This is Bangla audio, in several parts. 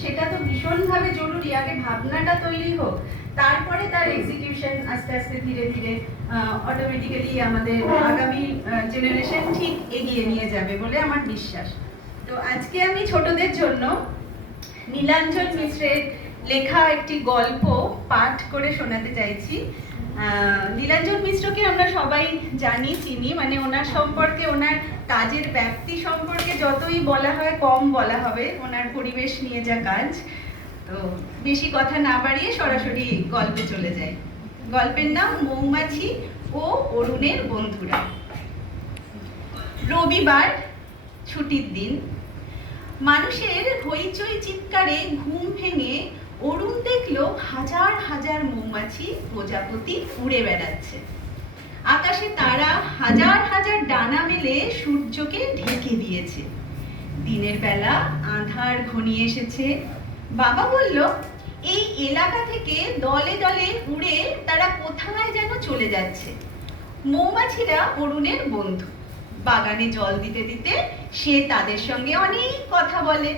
সেটা তো ভীষণভাবে জরুরি। আগে ভাবনাটা তৈরি হোক, তারপরে তার এক্সিকিউশন আস্তে আস্তে ধীরে ধীরে অটোমেটিক্যালি আমাদের আগামী জেনারেশন ঠিক এগিয়ে নিয়ে যাবে বলে আমার বিশ্বাস। তো আজকে আমি ছোটদের জন্য নীলাঞ্জন মিশ্রের লেখা একটি গল্প পাঠ করে শোনাতে চাইছি। নীলাঞ্জন মিশ্রকে আমরা সবাই জানি, চিনি, মানে ওনার সম্পর্কে, ওনার কাজের ব্যাপ্তি সম্পর্কে যতই বলা হয় কম বলা হবে, ওনার পরিবেশ নিয়ে যা কাজ। তো বেশি কথা না বাড়িয়ে সরাসরি গল্পে চলে যায়। গল্পের নাম মৌমাছি ও অরুণের বন্ধুরা। রবিবার, ছুটির দিন। মানুষের হইচই চিৎকারে ঘুম ভেঙে অরুণ দেখলো হাজার হাজার মৌমাছি প্রজাপতি উড়ে বেড়াচ্ছে। আকাশে তারা হাজার হাজার ডানা মেলে সূর্যকে ঢেকে দিয়েছে। দিনের বেলা আঁধার ঘনিয়ে এসেছে। বাবা বলল, এই এলাকা থেকে দলে দলে উড়ে তারা কোথায় যেন চলে যাচ্ছে। মৌমাছিরা অরুণের বন্ধু। বাগানে জল দিতে দিতে সে তাদের সঙ্গে অনেক কথা বলে।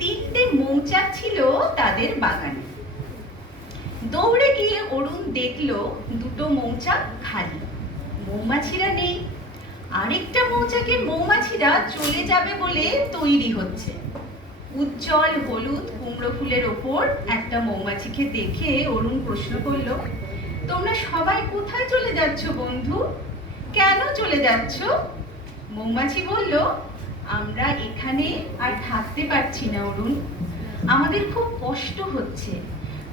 3টে মৌচাক ছিল তাদের বাগানে। দৌড়ে গিয়ে অরুণ দেখলো 2টো মৌচাক খালি, মৌমাছিরা নেই। আরেকটা মৌচাকে মৌমাছিরা চলে যাবে বলে তৈরি হচ্ছে। উজ্জ্বল হলুদ কুমড়ো ফুলের ওপর একটা মৌমাছিকে দেখে অরুণ প্রশ্ন করলো, তোমরা সবাই কোথায় চলে যাচ্ছ বন্ধু? কেন চলে যাচ্ছ? মৌমাছি বলল, আমরা এখানে আর থাকতে পারছি না অরুণ, আমাদের খুব কষ্ট হচ্ছে।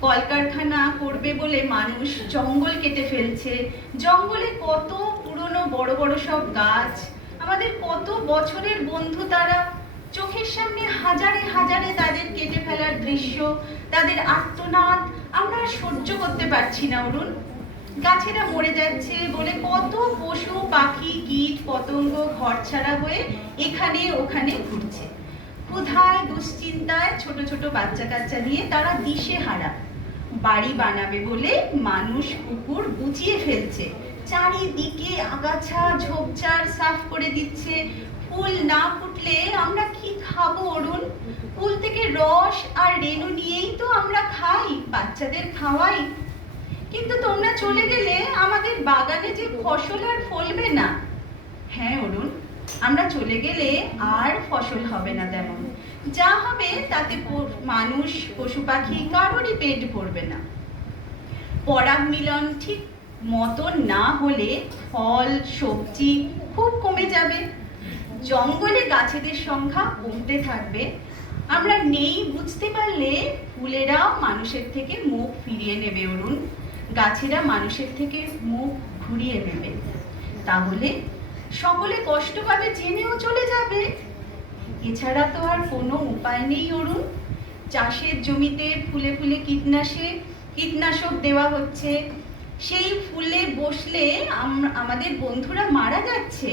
কলকারখানা করবে বলে মানুষ জঙ্গল কেটে ফেলছে। জঙ্গলে কত পুরনো বড় বড় সব গাছ, আমাদের কত বছরের বন্ধু তারা। চোখের সামনে হাজারে হাজারে তাদের কেটে ফেলার দৃশ্য, তাদের আর্তনাদ আমরা সহ্য করতে পারছি না অরুণ। গাছেরা মরে যাচ্ছে বলে কত পশু পাখি কীট পতঙ্গ ঘরছাড়া হয়ে এখানে ওখানে ঘুরছে। ক্ষুধায় দুশ্চিন্তায় ছোট ছোট বাচ্চা কাচ্চা নিয়ে তারা দিশেহারা। বাড়ি বানাবে বলে মানুষ কুকুর গুছিয়ে ফেলছে, চারিদিকে আগাছা ঝোপঝাড় সাফ করে দিচ্ছে। ফুল না ফুটলে আমরা কি খাবো অরুণ? ফুল থেকে রস আর রেণু নিয়েই তো আমরা খাই, বাচ্চাদের খাওয়াই। কিন্তু তোমরা চলে গেলে আমাদের বাগানে যে ফসল আর ফলবে না। হ্যাঁ অরুণ, আমরা চলে গেলে আর ফসল হবে না তেমন। যা হবে তাতে মানুষ পশু পাখি কারোরই পেট ভরবে না। পরাগ মিলন ঠিক মতন না হলে ফল সবজি খুব কমে যাবে। জঙ্গলে গাছেদের সংখ্যা কমতে থাকবে। আমরা নেই বুঝতে পারলে ফুলেরাও মানুষের থেকে মুখ ফিরিয়ে নেবে অরুণ, গাছেরা মানুষের থেকে মুখ ঘুরিয়ে নেবে। তাহলে সকলে কষ্ট পাবে, জেনেও চলে যাবে। এছাড়া তো আর কোনো উপায় নেই অরুণ। চাষের জমিতে ফুলে ফুলে কীটনাশক দেওয়া হচ্ছে। সেই ফুলে বসলে আমাদের বন্ধুরা মারা যাচ্ছে।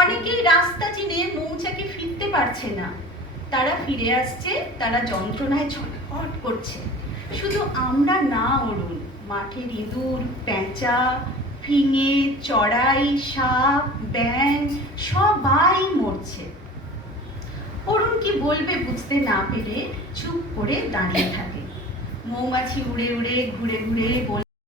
অনেকেই রাস্তা চিনে মৌচাকে ফিরতে পারছে না। তারা ফিরে আসছে, তারা যন্ত্রণায় ছটফট করছে। শুধু আমরা না অরুণ, মাঠের ইঁদুর, পেঁচা, ফিঙে, চড়াই, সাপ, ব্যাঙ সবাই মরছে। অরুণ কি বলবে বুঝতে না পেরে চুপ করে দাঁড়িয়ে থাকে। মৌমাছি উড়ে উড়ে ঘুরে ঘুরে